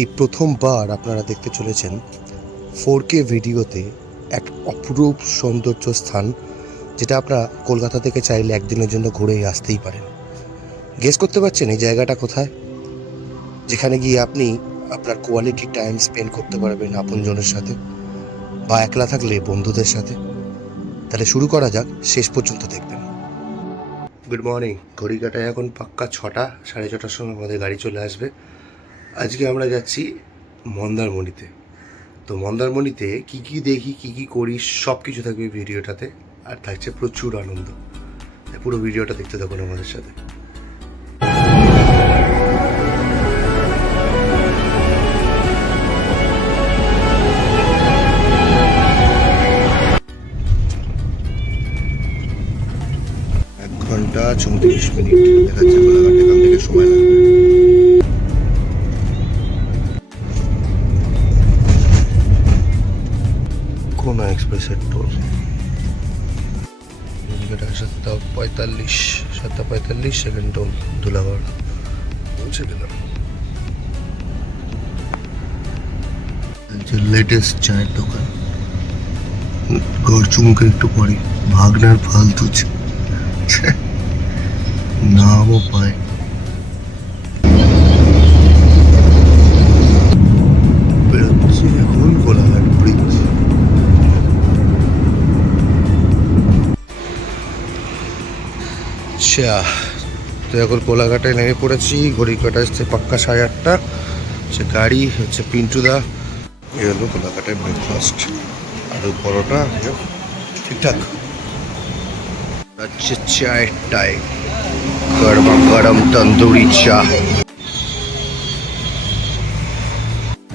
এই প্রথমবার আপনারা দেখতে চলেছেন 4K ভিডিওতে এক অপরূপ সৌন্দর্য স্থান, যেটা আপনারা কলকাতা থেকে চাইলে একদিনের জন্য ঘুরেই আসতেই পারেন। গেস করতে পারছেন এই জায়গাটা কোথায়? যেখানে গিয়ে আপনি আপনার কোয়ালিটি টাইম স্পেন্ড করতে পারবেন আপনজনের সাথে, বা একলা থাকলে বন্ধুদের সাথে। তাহলে শুরু করা যাক, শেষ পর্যন্ত দেখবেন। Good morning. ঘড়ি কাটায় এখন পাক্কা 6টা, 6:30টার সময় আমাদের গাড়ি চলে আসবে। আজকে আমরা যাচ্ছি মন্দারমণিতে। তো মন্দারমণিতে কী কী দেখি, কী কী করি, সব কিছু থাকবে ভিডিওটাতে। আর থাকছে প্রচুর আনন্দ। পুরো ভিডিওটা দেখতে থাকুন আমাদের সাথে। এক ঘন্টা 34 মিনিট দেখাচ্ছে কোলাঘাট, এখান থেকে সময় লাগবে। কোনা এক্সপ্রেসের টোল 7:45 সেকেন্ড টোল ধুলাগড় পৌঁছে গেলাম। লেটেস্ট চায়ের দোকান, ঘর চুমকে একটু পরে ভাগনার ফালতু নামও পায়। বেরোচ্ছি এখন কোলাঘাট ব্রিজ। আচ্ছা, তো এখন কোলাঘাটে নেমে পড়েছি। ঘড়ি কাটা আসছে পাক্কা 8:30। সে গাড়ি হচ্ছে পিন্টুদা। এ হলো কোলাঘাটের ব্রেকফাস্ট, আলু পরোটা ঠিকঠাক। হচ্ছে চায়ের টাইম, গরমা গরম তন্দুরি চা।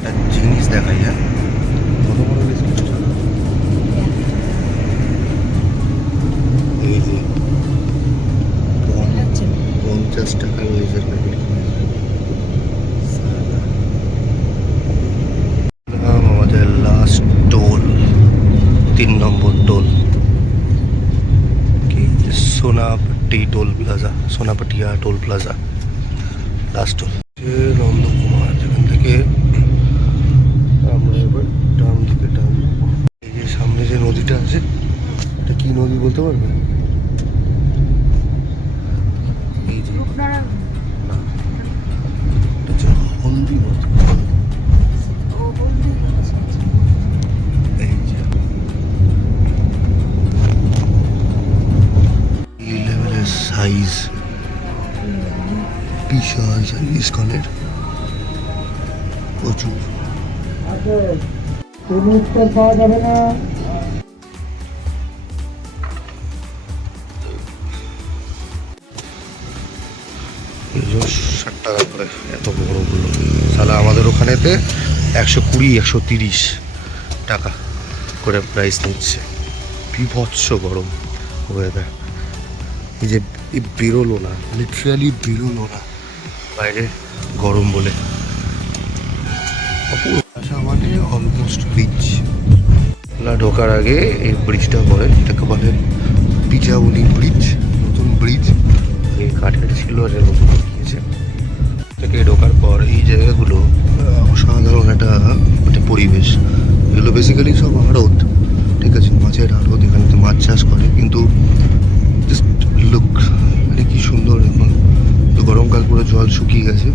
একটা জিনিস দেখাই, হ্যাঁ, কত বড় বিস্কুট। এই যে 50 টাকার লেজার প্যাকেট আমাদের লাস্ট টোল, 3 নম্বর টোল কি Sonapatti toll plaza, Sonapatia toll plaza last toll. Nandakumar, যেখান থেকে আমরা এবার ডান দিকে টানবো। এই যে সামনে যে নদীটা আছে, এটা কি নদী বলতে পারবে? এই যে না, এটা হচ্ছে হলদি নদী। এই যে এই লেভেলের সাইজ, বিশাল সাইজ ইস্কনের, প্রচুর। পাওয়া যাবে না। 60 টাকা করে এত বড়গুলো। সালা আমাদের ওখানেতে 120, 130 টাকা করে প্রাইস নিচ্ছে। বিভৎস গরম ওয়েদার। এই যে বেরোলো না, লিটারালি বেরোলো না বাইরে, গরম বলে। আশা মানে অলমোস্ট ব্রিজ না ঢোকার আগে এই ব্রিজটা পড়ে, এটাকে বলে পিজাউলি ব্রিজ। নতুন ব্রিজ, এই কাঠের ছিল আর নতুন দিয়েছে। থেকে ঢোকার পর এই জায়গাগুলো অসাধারণ একটা পরিবেশ। এগুলো বেসিক্যালি সব আড়ত, ঠিক আছে, মাছের আড়ত। এখানে তো মাছ চাষ করে, কিন্তু জাস্ট লুক, মানে কি সুন্দর। এখন তো গরমকাল পুরো জল শুকিয়ে গেছে,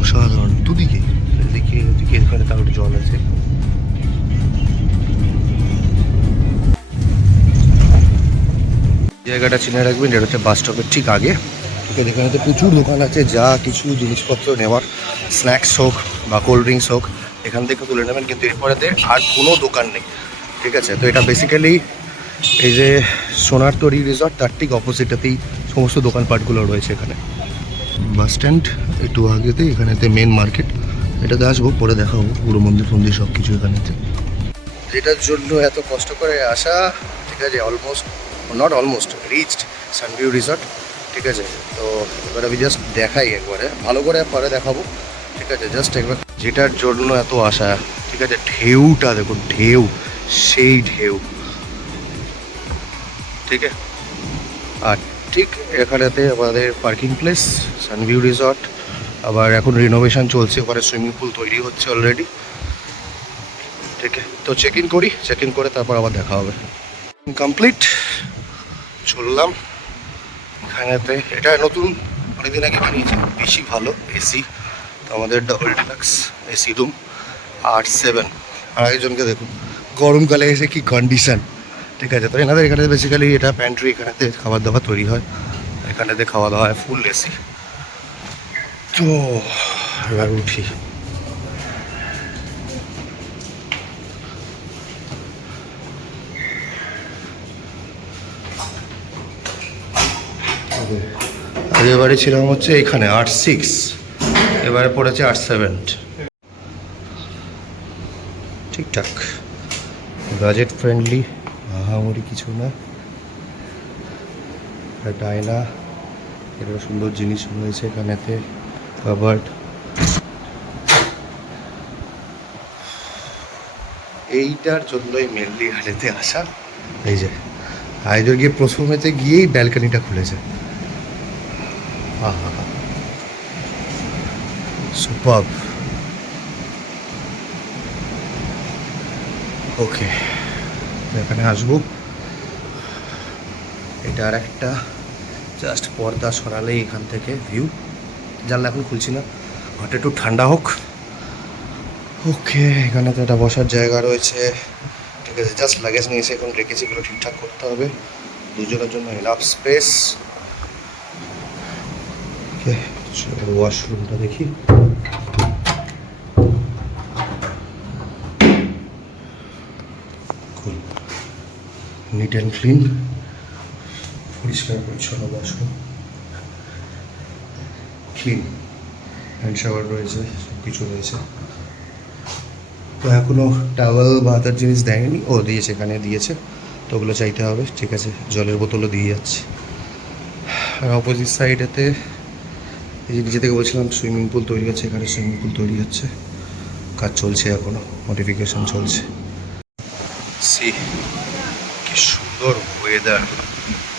অসাধারণ। দুদিকে, এদিকে ওদিকে, এখানে তার জল আছে। জায়গাটা চিনে রাখবেন, এটা হচ্ছে বাস স্টপের ঠিক আগে। ঠিক আছে, এখানে তো প্রচুর দোকান আছে, যা কিছু জিনিসপত্র নেওয়ার, স্ন্যাক্স হোক বা কোল্ড ড্রিঙ্কস হোক, এখান থেকে তুলে নেবেন। কিন্তু এরপরেতে আর কোনো দোকান নেই, ঠিক আছে। তো এটা বেসিক্যালি এই যে সোনার তরী রিসর্ট, তার ঠিক অপোজিটেতেই সমস্ত দোকানপাটগুলো রয়েছে এখানে। বাস স্ট্যান্ড একটু আগেতে, এখানেতে মেন মার্কেট। এটাতে আসবো, পরে দেখাবো পুরো মন্দির ফন্দির সব কিছু এখানেতে। যেটার জন্য এত কষ্ট করে আসা, ঠিক আছে, অলমোস্ট রিচড সানভিউ রিসর্ট, ঠিক আছে। তো এবার আমি জাস্ট দেখাই একবারে, ভালো করে পরে দেখাবো, ঠিক আছে। জাস্ট একবার যেটার জন্য এত আশা, ঠিক আছে। ঢেউটা দেখুন, ঢেউ, সেই ঢেউ, ঠিক আছে। আর ঠিক এখানেতে আমাদের পার্কিং প্লেস, সানভিউ রিসর্ট, আবার এখন রিনোভেশন চলছে, ওখানে সুইমিং পুল তৈরি হচ্ছে অলরেডি। ঠিক আছে, তো চেক ইন করি, চেক ইন করে তারপর আবার দেখা হবে। কমপ্লিট, চললাম এখানেতে। এটা নতুন, অনেকদিন আগে বানিয়েছে, বেশি ভালো এসি। তো আমাদের ডাবল ডিলাক্স এসি রুম 8-7। আর একজনকে দেখুন গরমকালে এসে কি কন্ডিশন। ঠিক আছে, তো এনাদের এখানে বেসিক্যালি এটা প্যান্ট্রি, এখানেতে খাবার দাবার তৈরি হয়, এখানেতে খাওয়া দাওয়া হয়, ফুল এসি। তো এবার উঠি। আগের বাড়ি ছিলাম হচ্ছে এখানে 8-6, এবারে পড়েছে 8-7। ঠিকঠাক, বাজেট ফ্রেন্ডলি, আহামরি কিছু না। একটা আয়না, এরকম সুন্দর জিনিস রয়েছে এখানেতে, কাবার্ড। এইটার জন্যই মেনলি হাটেতে আসা। এই যে আয়োজন গিয়ে প্রথমেতে গিয়েই ব্যালকানিটা খুলেছে। আহা, সুপার। ওকে, এখানে আসবো। এটা আর একটা জাস্ট পর্দা সরালেই এখান থেকে ভিউ। জানলা এখন খুলছি না, ঘরটা একটু ঠান্ডা হোক। ওকে, এখানে তো একটা বসার জায়গা রয়েছে। ঠিক আছে, জাস্ট লাগেজ নিয়ে এসে এখন রেখেছি, এগুলো ঠিকঠাক করতে হবে। দুজনের জন্য এনাফ স্পেস। ওকে, ওয়াশরুমটা দেখি। নিট অ্যান্ড ক্লিন, পরিষ্কার পরিচ্ছন্ন ওয়াশরুম, ক্লিন। হ্যান্ড শাওয়ার রয়েছে, সব কিছু রয়েছে। তো এখনও টাওয়েল বা হাতার জিনিস দেয়নি, ও দিয়েছে, এখানে দিয়েছে। তো ওগুলো চাইতে হবে। ঠিক আছে, জলের বোতলও দিয়ে যাচ্ছে। আর অপোজিট সাইডেতে এই যে নিচে থেকে বলছিলাম সুইমিং পুল তৈরি হচ্ছে, এখানে সুইমিং পুল তৈরি হচ্ছে, কাজ চলছে, এখনও মডিফিকেশন চলছে। সি কি সুন্দর ওয়েদার।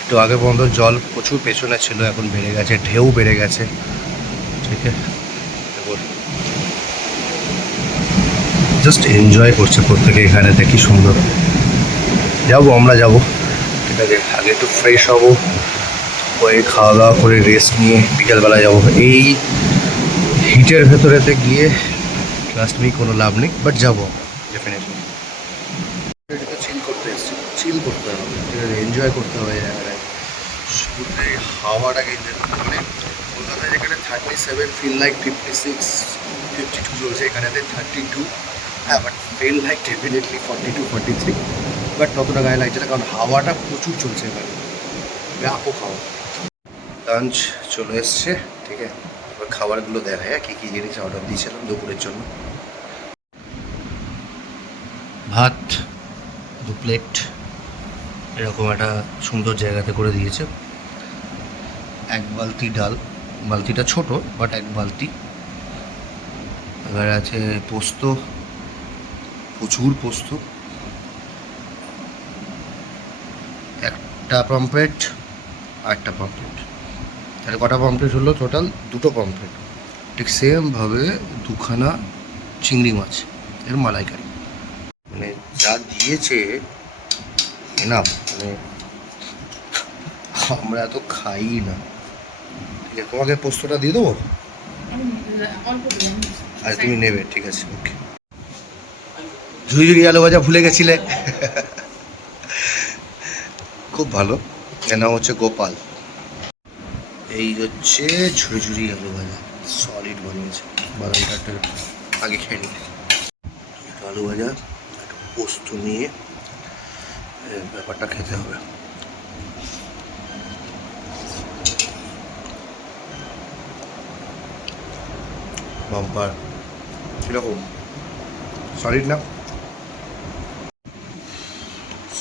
একটু আগে পর্যন্ত জল প্রচুর পেছনে ছিল, এখন বেড়ে গেছে, ঢেউ বেড়ে গেছে। ঠিক আছে, জাস্ট এনজয় করছে প্রত্যেকে এখানেতে, কি সুন্দর। যাবো, আমরা যাবো। ঠিক আছে, আগে একটু ফ্রেশ হবো, ওই খাওয়া দাওয়া করে রেস্ট নিয়ে বিকেলবেলা যাবো। এই হিটের ভেতরেতে গিয়ে লাস্ট উইক কোনো লাভ নেই, বাট যাবো ডেফিনেটলি। এটা চিল করতে এসছি, চিল করতে হবে, ঠিক আছে, এনজয় করতে হবে জায়গাটায়। সমুদ্রে হাওয়াটাকে মানে কলকাতায় যেখানে 37 ফিল লাইক 56, 52 চলছে, এখানেতে 32। হ্যাঁ, but feel like definitely 42-43, but ততটা গায়ে লাগছে না, কারণ হাওয়াটা প্রচুর চলছে এখানে, ব্যাপক হাওয়া। লাঞ্চ চলে এসছে, ঠিক আছে, এবার খাবারগুলো দেখা যায় কী কী জিনিস অর্ডার দিয়েছিলাম দুপুরের জন্য। ভাত 2 প্লেট, এরকম একটা সুন্দর জায়গাতে করে দিয়েছে। 1 বালতি ডাল, বালতিটা ছোট বাট 1 বালতি। এবার আছে পোস্ত, প্রচুর পোস্ত। একটা পমফ্রেট আর একটা পমফ্রেট, তাহলে কটা পমফ্রেট হলো টোটাল? 2টো পমফ্রেট। ঠিক সেমভাবে 2খানা চিংড়ি মাছ এর মালাইকারি। মানে যা দিয়েছে এনাফ, মানে আমরা এত খাই না। ঠিক আছে, তোমাকে পোস্তটা দিয়ে দেবো, আর তুমি নেবে, ঠিক আছে, ওকে। ঝুড়ি আলু ভাজা ভুলে গেছিলে, খুব ভালো। এর নাম হচ্ছে গোপাল। এই হচ্ছে ঝুড়ি আলু ভাজা, সলিড বানিয়েছে। বাদামটা একটা আগে খেয়ে নিই। আলু ভাজা, একটু পোস্ত নিয়ে ব্যাপারটা খেতে হবে। বাম্পার, কীরকম? সলিড না?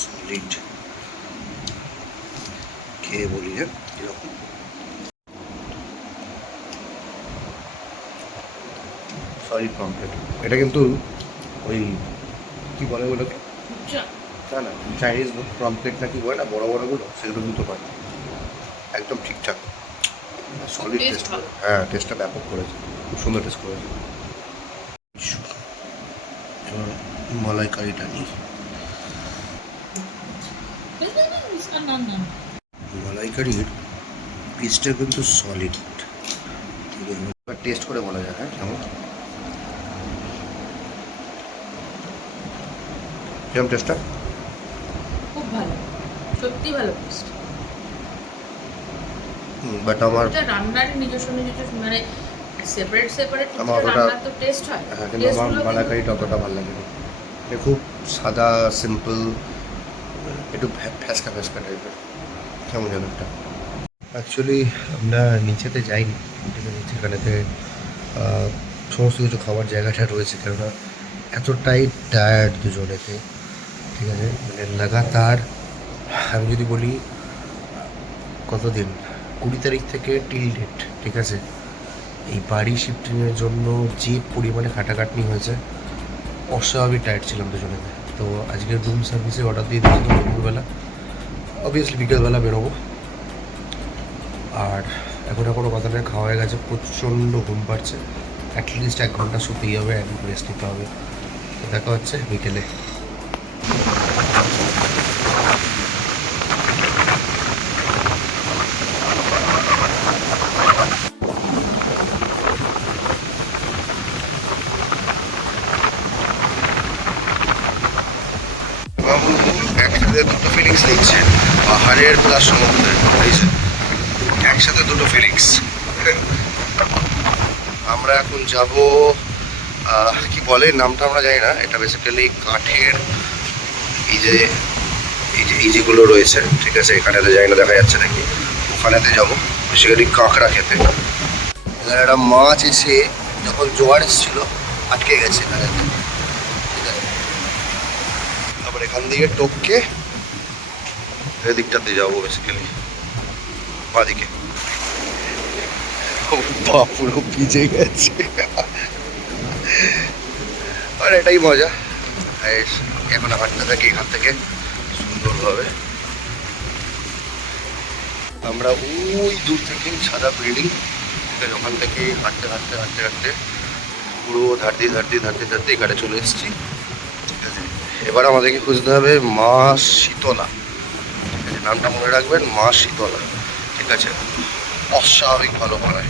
সলিড, খেয়ে বলি যে কীরকম। Solid pomfret. এটা কিন্তু ওই কী বলে ওগুলোকে, না না, চাইনিজ পমফ্রেট না কি বলে না, বড়ো বড়োগুলো, সেগুলো কিন্তু পারে একদম ঠিকঠাক। সলিড টেস্ট, হ্যাঁ টেস্টটা ব্যাপক করেছে, খুব সুন্দর টেস্ট করেছে। মালাইকারিটা নিই, মালাইকারির পিসটা কিন্তু সলিড, টেস্ট করে বলা যায়। হ্যাঁ কেমন কেমন টেস্টটা? খুব ভালো, সত্যি ভালো টেস্ট। বাট আমার রান্নার নিজস্ব মানে সেপারেট আমার অতটা রান্নার তো টেস্ট হয়। হ্যাঁ, কিন্তু আমার মালাইকারিটা অতটা ভালো লাগেনি। খুব সাদা সিম্পল, একটু ফ্যাসকা ফ্যাসকা টাইপের, কেমন যেন একটা। অ্যাকচুয়ালি আমরা নিচেতে যাইনি, ঠিক আছে, সেখানেতে সমস্ত কিছু খাবার জায়গাটা রয়েছে, কেননা এতটাই টায়ার্ড দুজনেতে, ঠিক আছে, মানে লাগাতার আমি যদি বলি কতদিন, 20 তারিখ থেকে টিল ডেট, ঠিক আছে, এই বাড়ি শিফটিংয়ের জন্য যে পরিমাণে খাটাখাটনি হয়েছে, অস্বাভাবিক টায়ার্ড ছিলাম দুজনেতে। তো আজকের রুম সার্ভিসে অর্ডার দিয়ে দিয়েছি দুপুরবেলা, অবভিয়াসলি বিকেলবেলা বেরোবো। আর এখন কোনো কথা নয়, খাওয়া হয়ে গেছে, প্রচণ্ড ঘুম পাচ্ছে, অ্যাটলিস্ট 1 ঘন্টা শুতেই হবে, একটু রেস্ট নিতে হবে। দেখা হচ্ছে বিকেলে। একসাথে দুটো ফিলিংস নিচ্ছে, পাহাড়ের প্লাস সমুদ্রের, বুঝেছে, একসাথে দুটো ফিলিংস। আমরা এখন যাব, কি বলে নামটা আমরা জানি না, এটা বেসিক্যালি কাঠের এই যে এই যেগুলো রয়েছে, ঠিক আছে, এখানেতে জানি না দেখা যাচ্ছে নাকি, ওখানেতে যাবো বেসিক্যালি কাঁকড়া খেতে। এখানে একটা মাছ এসে যখন জোয়ার এসেছিল আটকে গেছে এখানেতে, ঠিক আছে, তারপর এখান থেকে টপকে এদিকটাতে যাবো বেসিক্যালি বাঁদিকে। পুরো ভিজে গেছে, আর এটাই মজা। এখন হাঁটতে থাকি এখান থেকে সুন্দরভাবে। আমরা ওই দূর থেকে সাদা বিল্ডিং, ওখান থেকে হাঁটতে হাঁটতে হাঁটতে হাঁটতে পুরো ধারতে ধারতে ধারতে ধারতে এখানে চলে এসেছি, ঠিক আছে। এবার আমাদেরকে খুঁজতে হবে মা শীতলা, ঠিক আছে, নামটা মনে রাখবেন, মা শীতলা, ঠিক আছে, অস্বাভাবিক ভালো বানায়,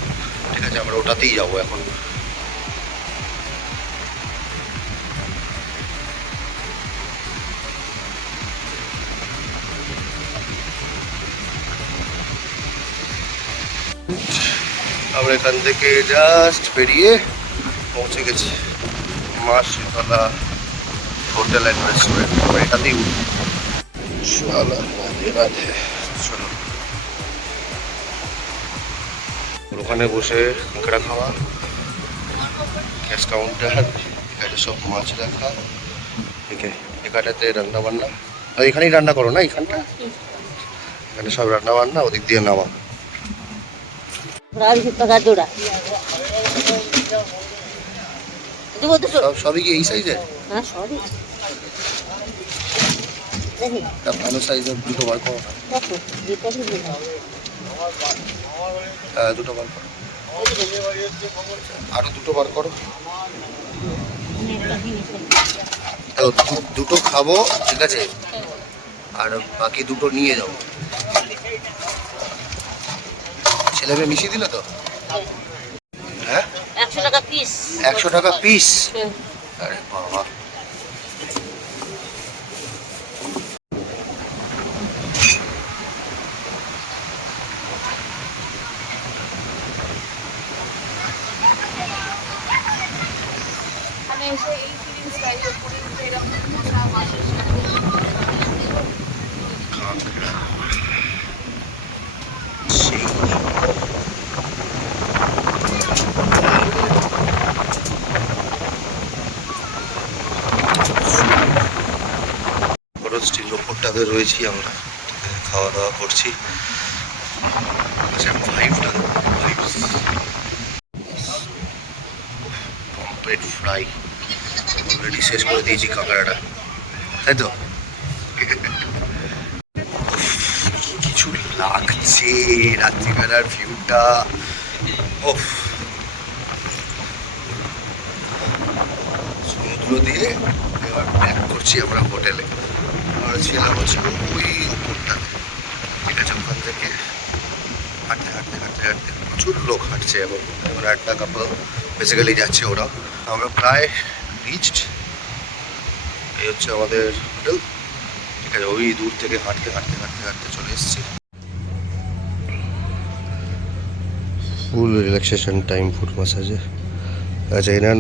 ঠিক আছে, আমরা ওটাতেই যাবো এখন। আমরা এখান থেকে জাস্ট বেরিয়ে পৌঁছে গেছি মা শীতলা হোটেল অ্যান্ড রেস্টুরেন্ট, আমরা এটাতেই উঠবো। চলো রাধে রাধে, চলো ওখানে বসে কাঁকড়া খাওয়া, ক্যাশ কাউন্টার, এখানে সব মাছ রাখা, ঠিক আছে, এখানেতে রান্না বান্না, আর এখানেই রান্না করো না, এখানটা এখানে সব রান্না বান্না, ওদিক দিয়ে নামা। সবই কি এই সাইজের? হ্যাঁ সবই ভালো সাইজের দুটো বার করো, দুটো বার করো, আরো দুটো বার করো। দুটো খাবো, ঠিক আছে, আর বাকি দুটো নিয়ে যাবো। ছেলে মেয়ে মিশিয়ে দিলে তো? হ্যাঁ 100 টাকা পিস। 100 টাকা পিস? আরে বাবা, স্টিল ওপরটাতে রয়েছি আমরা, খাওয়া দাওয়া করছি। পমফ্রেট ফ্রাই অলরেডি শেষ করে দিয়েছি কাঁকড়াটা, তাই তো? কিছু লাগছে রাত্রিবেলার ভিউটা। ওফ, সমুদ্র দিয়ে এবার ব্যাক করছি আমরা হোটেলে। আমরা ছিলাম হচ্ছে ওই উপরটাতে, ঠিক আছে? ওখান থেকে হাঁটতে হাঁটতে হাঁটতে হাঁটতে প্রচুর লোক হাঁটছে এবং একটা কাপল বেসিক্যালি যাচ্ছে ওরা। আমরা প্রায় রিচড। এই হচ্ছে আমাদের হোটেল, ঠিক আছে? ওই দূর থেকে হাঁটতে হাঁটতে হাঁটতে হাঁটতে চলে এসেছি। ফুল রিল্যাক্সেশন টাইম ফুড ম্যাসাজে। আচ্ছা, এনার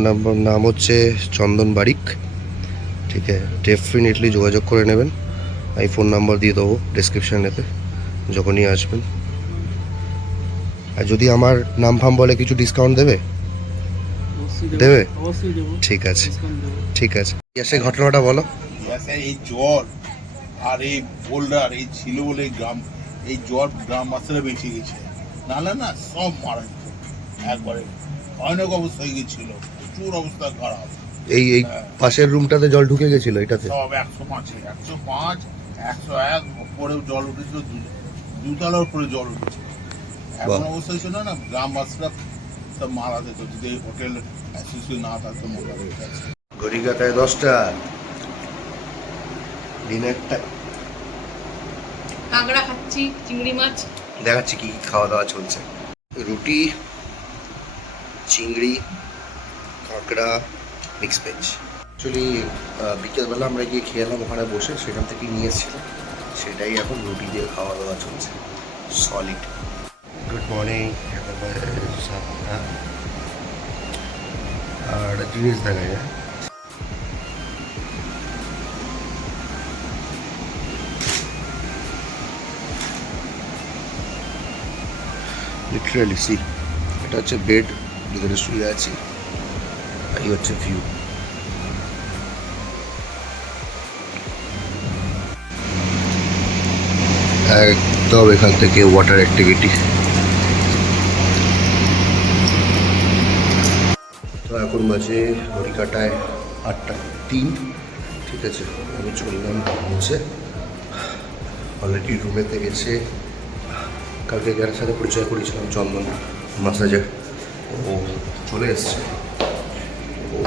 নাম হচ্ছে চন্দন বারিক, ঠিক আছে? ডেফিনেটলি যোগাযোগ করে নেবেন। আমি ফোন নাম্বার দিয়ে দেবো ডিসক্রিপশানেতে যখনই আসবেন। আর যদি আমার নাম ফাম বলে কিছু ডিসকাউন্ট দেবে? দেবে? ঠিক আছে, ঠিক আছে। এসে ঘটনাটা বলো। এই জ্বর আর এই বোল্ডার এই ছিল বলে এই জ্বর গ্রামবাসীরা বেঁচে গেছে, নাহলে না সব মারা যেত একবারে। ভয়ানক অবস্থা হয়ে গেছিল, প্রচুর অবস্থা খারাপ। এই পাশের রুমটাতে জল ঢুকে গেছিল এটাতে? সব 105, 101 উপরেও জল উঠেছিল, দুতলার উপরে জল উঠেছিল। এমন অবস্থা ছিল না, গ্রামবাসীরা সব মারা যেত যদি এই হোটেল অ্যাসোসিয়েশন না থাকতো। মারা যেত। ঘড়ি কাটায় 10টা, ডিনারটা কাঁকড়া খাচ্ছি, চিংড়ি মাছ। দেখাচ্ছি কি খাওয়া দাওয়া চলছে। রুটি, চিংড়ি, কাঁকড়া, মিক্স ভেজ। অ্যাকচুয়ালি বিকেলবেলা আমরা গিয়ে খেলাম ওখানে বসে, সেখান থেকে নিয়ে এসেছিলাম, সেটাই এখন রুটি দিয়ে খাওয়া দাওয়া চলছে। সলিড। Good morning. আর জিনিস দেখা যায়, লিটারালি সি, এটা হচ্ছে বেড, ভিতরে শুয়ে আছি, এই হচ্ছে ভিউ। একদম এখান থেকে ওয়াটার অ্যাক্টিভিটি। তো এখন বাজে ঘড়ি কাটায় 8:03, ঠিক আছে? আমি চললাম হচ্ছে অলরেডি রুমেতে গেছে। কালকে যার সাথে পরিচয় করেছিলাম চন্দন মাসাজের, ও চলে এসছে। ও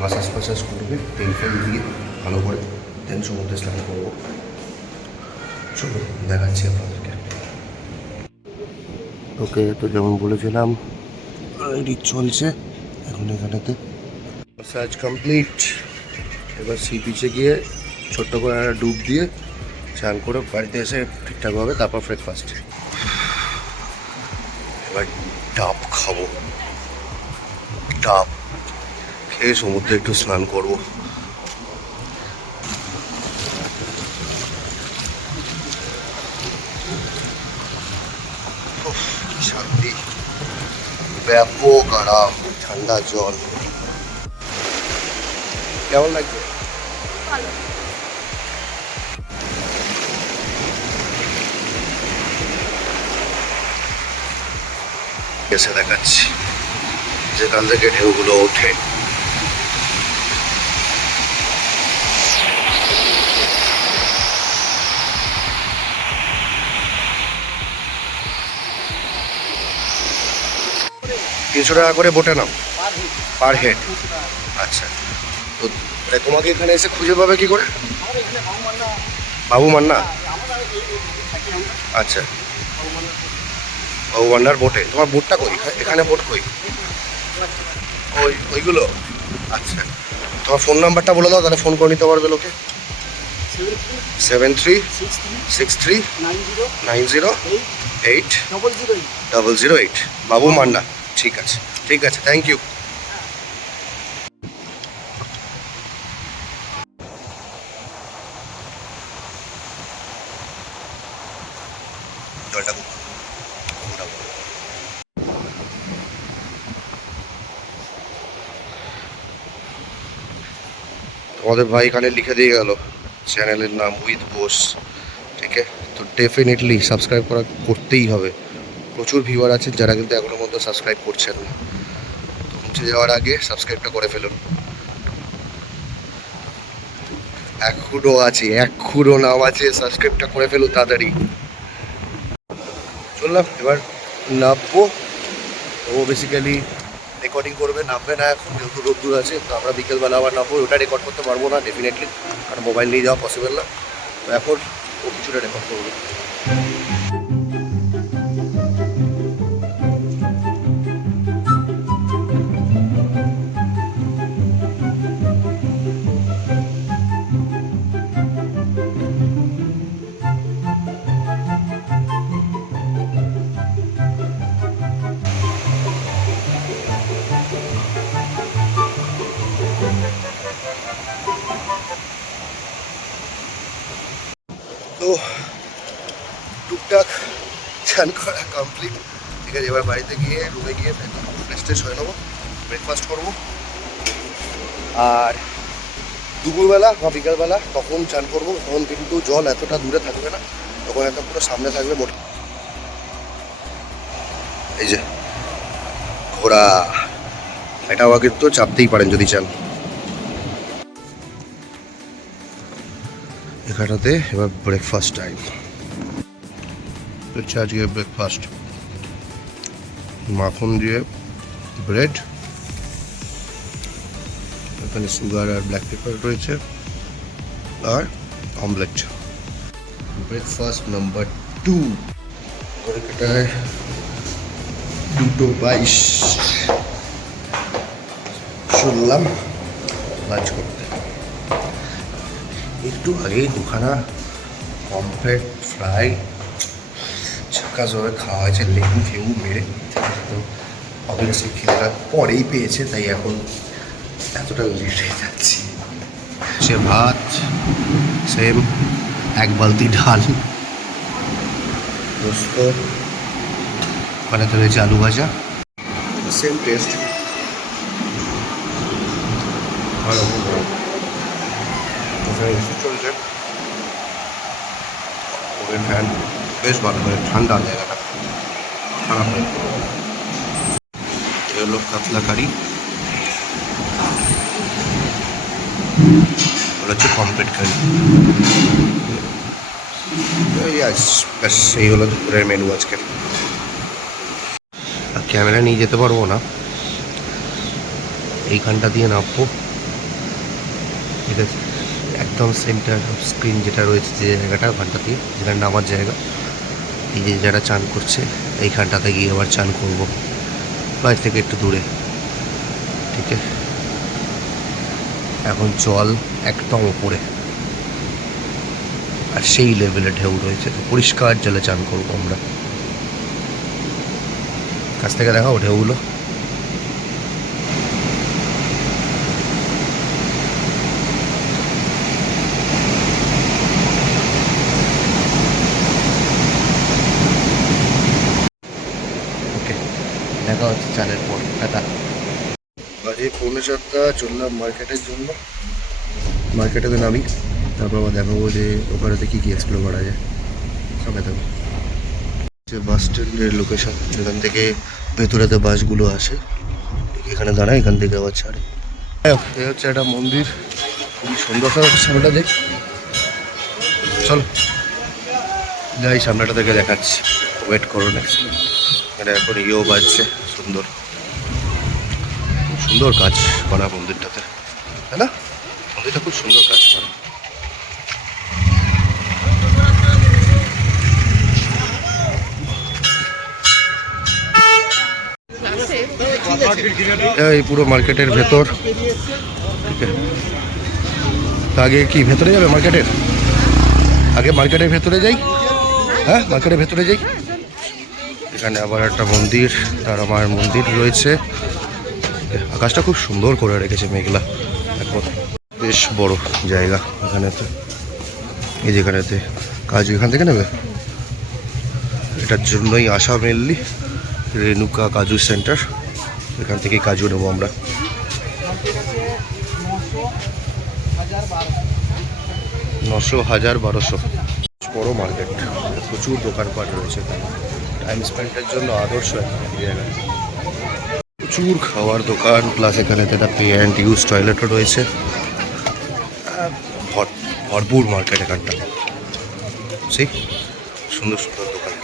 মাসাজ ফাসাজ করবে, তেল ফেল দিয়ে ভালো করে, দেন সমুদ্রে স্নান করবো। চলো দেখাচ্ছি আপনাদেরকে। ওকে, তো যেমন বলেছিলাম অলরেডি চলছে এখন এখানেতে। Massage complete. এবার সি বিচে গিয়ে ছোট্ট করে একটা ডুব দিয়ে স্নান করে বাড়িতে এসে ঠিকঠাক হবে, তারপর ব্রেকফাস্ট। এবার ডাব খাবো, ডাব খেয়ে সমুদ্রে একটু স্নান করবো। শান্তি, ব্যাপক আরাম, ঠান্ডা জল। কেমন লাগছে? এসে দেখাচ্ছি যেখান থেকে ঢেউগুলো ওঠে। $300 করে বোটে নাও পার হেড। আচ্ছা, তো তোমাকে এখানে এসে খুঁজে পাবে কি করে? বাবু মান্না। আচ্ছা, বাবু মান্নার বোটে। তোমার বোটটা কই? এখানে বোট কই? ওইগুলো। আচ্ছা, তোমার ফোন নাম্বারটা বলে দাও, তাহলে ফোন করে নিতে পারবে লোকে। 7363908008 বাবু মান্না। ঠিক আছে, ঠিক আছে, থ্যাংক ইউ। জলটা তোমাদের ভাই এখানে লিখে দিয়ে গেল চ্যানেলের নাম উইথ বোস, ঠিক আছে? তো ডেফিনেটলি সাবস্ক্রাইব করতেই হবে। প্রচুর ভিউয়ার আছে যারা কিন্তু এখনো মধ্যে সাবস্ক্রাইব করছেন না। তো মুছে যাওয়ার আগে সাবস্ক্রাইবটা করে ফেলুন। এখনো আছে, এখনো নাম আছে, সাবস্ক্রাইবটা করে ফেলুন তাড়াতাড়ি। করলাম, এবার নামবো। ও বেসিক্যালি রেকর্ডিং করবে, নামবে না এখন যেহেতু রোদ্দুর আছে। তো আমরা বিকেলবেলা আবার নামবো। ওটা রেকর্ড করতে পারবো না ডেফিনেটলি, কারণ মোবাইল নিয়ে যাওয়া পসিবল না। তো এখন ও কিছুটা রেকর্ড করবে। তো টুকটাক চান করা কমপ্লিট, ঠিক আছে। এবার বাড়িতে গিয়ে রুমে গিয়ে ফ্রেশ ট্রেশ হয়ে নেবো, ব্রেকফাস্ট করবো। আর দুপুরবেলা বা বিকালবেলা তখন চান করবো, তখন কিন্তু জল এতটা দূরে থাকবে না, তখন একদম পুরো সামনে থাকবে। এই যে ঘোড়া, এটা আবার কিন্তু চাপতেই পারেন যদি চান। এখানটাতে এবার ব্রেকফাস্ট টাইম। হচ্ছে আজকে ব্রেকফাস্ট, মাখন দিয়ে ব্রেড, এখানে সুগার আর ব্ল্যাক পেপার রয়েছে, আর অমলেট। ব্রেকফাস্ট নাম্বার 2, কলকাতায় 2:22 শুনলাম লাঞ্চ করতে। একটু আগেই দুখানা পমফ্রেট ফ্রাই ঝাঁকাশভাবে খাওয়া হয়েছে, লেবু ফেবু মেরে। তো অবভিয়াসলি খিদেটা পরেই পেয়েছে, তাই এখন এতটা লেট হয়ে যাচ্ছি। সে ভাত, সেম 1 বালতি ডাল, দোস্ত, ওখানে তো রয়েছে আলু ভাজা, সেম টেস্ট। ভালো চলছে, ওভেন ফ্যান বেশ ভালো, করে ঠান্ডা জায়গাটা, খারাপ নেই। এ হলো কাতলা কারি, ওটা হচ্ছে পমফ্রেট কারি। ব্যাস এই হলো দুপুরের মেনু আজকে। আর ক্যামেরা নিয়ে যেতে পারবো না, এইখানটা দিয়ে নামবো, ঠিক আছে। একদম সেন্টার স্ক্রিন যেটা রয়েছে, যে জায়গাটা, ওখানটা দিয়ে যেখানটা আমার জায়গা, এই যে যারা চান করছে এইখানটাতে গিয়ে আবার চান করবো, বাড়ি থেকে একটু দূরে, ঠিক আছে। এখন জল একদম ওপরে, আর সেই লেভেলে ঢেউ রয়েছে, তো পরিষ্কার জলে চান করবো আমরা। কাছ থেকে দেখাও ঢেউগুলো। ওকে, দেখা হচ্ছে চানের পর, টাটা। বাজে 4:45, চললাম মার্কেটের জন্য। মার্কেটেতে নামি, তারপর আবার দেখাবো যে ওখানেতে কী কী এক্সপ্লোর করা যায়। সঙ্গে থাকবো। বাস স্ট্যান্ডের লোকেশন, যেখান থেকে ভেতরেতে বাসগুলো আসে, এখানে দাঁড়ায়, এখান থেকে আবার ছাড়ে। এ হচ্ছে একটা মন্দির, খুবই সুন্দর সামনেটা দেখ। চলো যাই, সামনেটা থেকে দেখাচ্ছি, ওয়েট করো নেক্সট। এখানে এখন ইয়েও বাজছে, সুন্দর সুন্দর কাজ করা মন্দিরটাতে, তাই না? মন্দিরটা খুব সুন্দর কাজ করা। এই পুরো মার্কেটের ভেতর, ঠিক আছে। আগে কি ভেতরে যাবে মার্কেটের? আগে মার্কেটের ভেতরে যাই, হ্যাঁ মার্কেটের ভেতরে যাই। এখানে আবার একটা মন্দির, তার আমার মন্দির রয়েছে। আকাশটা খুব সুন্দর করে রেখেছে, মেঘলা এখন, বেশ বড় জায়গা এখানেতে। এই যেখানেতে কাজ এখান থেকে নেবে, এটার জন্যই আসা মেনলি, রেণুকা কাজু সেন্টার, এখান থেকেই কাজু নেবো আমরা। 900, 1000, 1200। বড় মার্কেট, প্রচুর দোকানপাট রয়েছে, টাইম স্পেন্ডের জন্য আদর্শ একটা জায়গা। প্রচুর খাওয়ার দোকান, প্লাস এখানে একটা পে অ্যান্ড ইউজ টয়লেটও রয়েছে। ভরপুর মার্কেট এখানটা, সেই সুন্দর সুন্দর দোকান।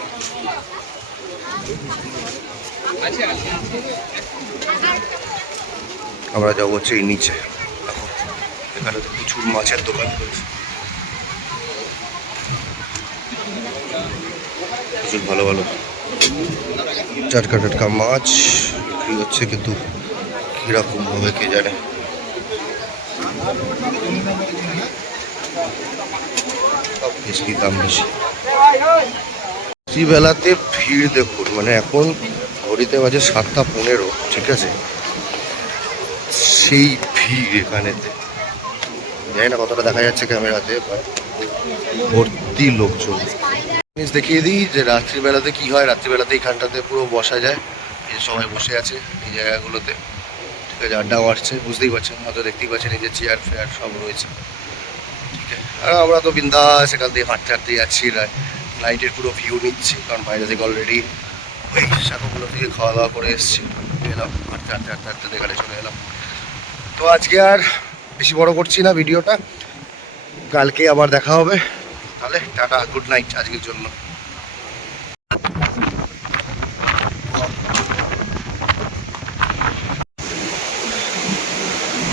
আমরা যাবো হচ্ছে এই নিচে। দেখো এখানে তো প্রচুর মাছের দোকান রয়েছে, প্রচুর ভালো ভালো টাটকা টাটকা মাছ বিক্রি হচ্ছে, কিন্তু কিরকম ভাবে কে জানে। সব বেশি দাম বেশি। রাত্রিবেলাতে ভিড় দেখুন, মানে এখন ঘড়িতে বাজে 7:15, ঠিক আছে, সেই ভিড় এখানেতে জানি না কতটা দেখা যাচ্ছে ক্যামেরাতে, ভর্তি লোকজন। জিনিস দেখিয়ে দিই যে রাত্রিবেলাতে কি হয়। রাত্রিবেলাতে এইখানটাতে পুরো বসা যায়, এই সবাই বসে আছে এই জায়গাগুলোতে, ঠিক আছে, আড্ডা মারছে, বুঝতেই পারছেন, হয়তো দেখতেই পাচ্ছেন এই যে চেয়ার ফেয়ার সব রয়েছে, ঠিক আছে। আর আমরা তো বিন্দাস সেখান দিয়ে হাঁটতে হাঁটতে যাচ্ছি, নাইটের পুরো ভিউ নিচ্ছি, কারণ বাইরে থেকে অলরেডি ওই শাখাগুলো থেকে খাওয়া দাওয়া করে এসেছি, এলাম হাঁটতে হাঁটতে হাঁটতে হাঁটতে এখানে চলে এলাম। তো আজকে আর বেশি বড় করছি না ভিডিওটা, কালকে আবার দেখা হবে। তাহলে টাটা, গুড নাইট আজকের জন্য।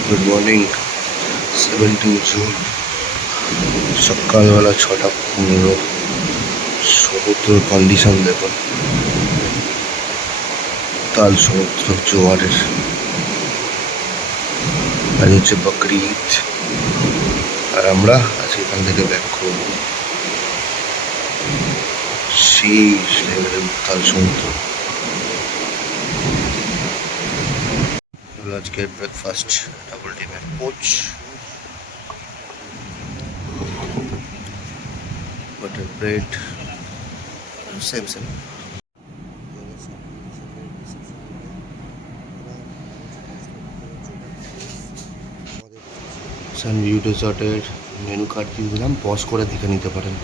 গুড মর্নিং, 17 জুন, সকালবেলা 6:15। সমুদ্রের কন্ডিশন দেখুন, তাল সমুদ্র জোয়ারের। আজ হচ্ছে বকরি ঈদ, আর আমরা আজকে এখান থেকে ব্যাক করবো। সেই লেভেলের তাল সমুদ্র। আজকের ব্রেকফাস্ট ডাবল ডিমের poach, butter bread, same same. Sunview রিসর্টের মেনু কার্ড দিয়ে দিলাম, পজ করে দেখে নিতে পারেন।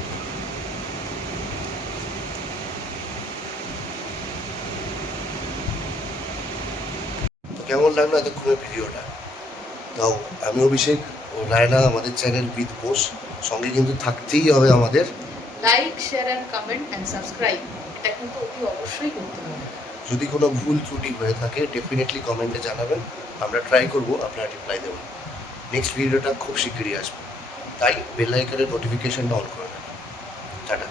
কেমন লাগলো এতক্ষণের ভিডিওটা? তাও আমি অভিষেক ও রায়না, আমাদের চ্যানেল উইথ বোস, সঙ্গে কিন্তু থাকতেই হবে আমাদের। Like, share and comment and subscribe, এটা কিন্তু অতি অবশ্যই করতে হবে। যদি কোনো ভুল ত্রুটি হয়ে থাকে ডেফিনেটলি কমেন্টে জানাবেন, আমরা ট্রাই করবো আপনারা রিপ্লাই দেবেন। নেক্সট ভিডিওটা খুব শিগগিরই আসবে, তাই বেল আইকনের নোটিফিকেশনটা অন করে দেবেন। টাটা।